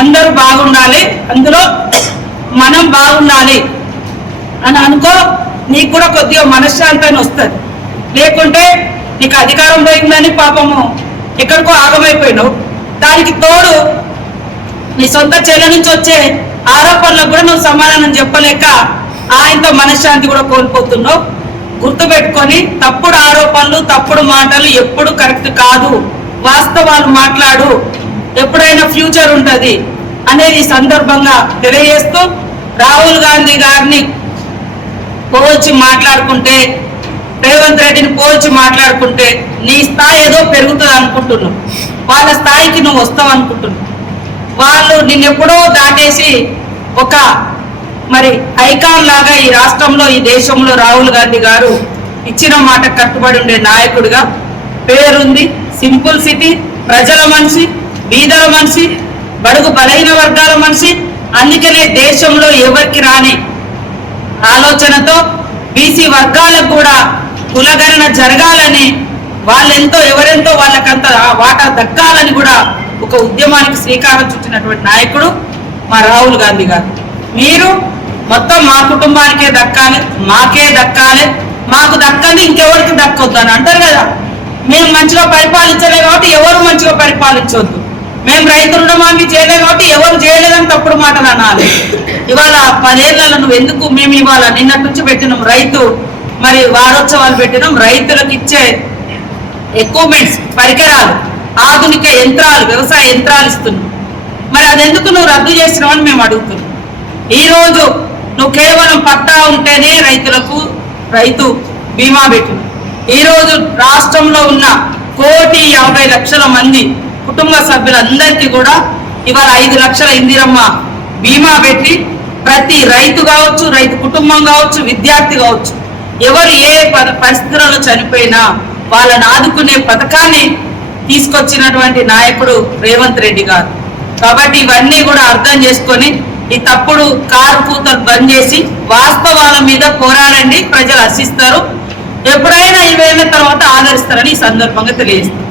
అందరూ బాగుండాలి, అందులో మనం బాగుండాలి అని అనుకో, నీకు కూడా కొద్దిగా మనశ్శాంతి అని వస్తుంది. లేకుంటే నీకు అధికారం పోయిందని పాపము ఎక్కడికో ఆగమైపోయినావు. దానికి తోడు నీ సొంత చెల్ల నుంచి వచ్చే ఆరోపణలకు కూడా నువ్వు సమాధానం చెప్పలేక ఆయనతో మనశ్శాంతి కూడా కోల్పోతున్నావు. గుర్తుపెట్టుకొని తప్పుడు ఆరోపణలు, తప్పుడు మాటలు ఎప్పుడు కరెక్ట్ కాదు. వాస్తవాలు మాట్లాడు, ఎప్పుడైనా ఫ్యూచర్ ఉంటుంది అనేది ఈ సందర్భంగా తెలియజేస్తూ, రాహుల్ గాంధీ గారిని పోల్చి మాట్లాడుకుంటే, రేవంత్ రెడ్డిని పోల్చి మాట్లాడుకుంటే నీ స్థాయి ఏదో పెరుగుతుంది అనుకుంటున్నావు, వాళ్ళ స్థాయికి నువ్వు వస్తావు అనుకుంటున్నావు. వాళ్ళు నిన్నెప్పుడో దాటేసి ఒక మరి ఐకాన్ లాగా ఈ రాష్ట్రంలో, ఈ దేశంలో రాహుల్ గాంధీ గారు ఇచ్చిన మాట కట్టుబడి ఉండే నాయకుడిగా పేరుంది. సింపుల్ సిటీ, ప్రజల మనిషి, బీదల మనిషి, బడుగు బలహీన వర్గాల మనిషి. అందుకనే దేశంలో ఎవరికి రాని ఆలోచనతో బీసీ వర్గాలకు కూడా కులగణన జరగాలని, వాళ్ళెంతో ఎవరెంతో వాళ్ళకంత వాటా దక్కాలని కూడా ఒక ఉద్యమానికి శ్రీకారం చుట్టినటువంటి నాయకుడు మా రాహుల్ గాంధీ గారు. మీరు మొత్తం మా కుటుంబానికే దక్కాలి, మాకే దక్కాలి, మాకు దక్కంది ఇంకెవరికి దక్కొద్దు అని అంటారు కదా. మేము మంచిగా పరిపాలించలేదు కాబట్టి ఎవరు మంచిగా పరిపాలించవద్దు, మేము రైతు రుణమాఫీ చేయలేదు కాబట్టి ఎవరు చేయలేదని తప్పుడు మాటలు అనాలి. ఇవాళ 10 ఏళ్లలో నువ్వు ఎందుకు, మేము ఇవాళ నిన్నటి నుంచి పెట్టినాం రైతు మరి వారోత్సవాలు పెట్టినాం. రైతులకు ఇచ్చే ఎక్విప్మెంట్స్, పరికరాలు, ఆధునిక యంత్రాలు, వ్యవసాయ యంత్రాలు ఇస్తున్నాం. మరి అదెందుకు నువ్వు రద్దు చేసినావు అని మేము అడుగుతున్నాం. ఈరోజు నువ్వు కేవలం పట్టా ఉంటేనే రైతులకు రైతు బీమా పెట్టినావు. ఈరోజు రాష్ట్రంలో ఉన్న 1,50,00,000 మంది కుటుంబ సభ్యులందరికీ కూడా ఇవాళ 5 లక్షల ఇందిరమ్మ బీమా పెట్టి, ప్రతి రైతు కావచ్చు, రైతు కుటుంబం కావచ్చు, విద్యార్థి కావచ్చు, ఎవరు ఏ పరిస్థితులలో చనిపోయినా వాళ్ళని ఆదుకునే పథకాన్ని తీసుకొచ్చినటువంటి నాయకుడు రేవంత్ రెడ్డి గారు. కాబట్టి ఇవన్నీ కూడా అర్థం చేసుకొని ఈ తప్పుడు కారు కూతలు బంద్ చేసి వాస్తవాల మీద పోరాడండి. ప్రజలు హర్షిస్తారు, ఎప్పుడైనా ఇవేళ్ళ తర్వాత ఆదరిస్తారని ఈ సందర్భంగా తెలియజేస్తారు.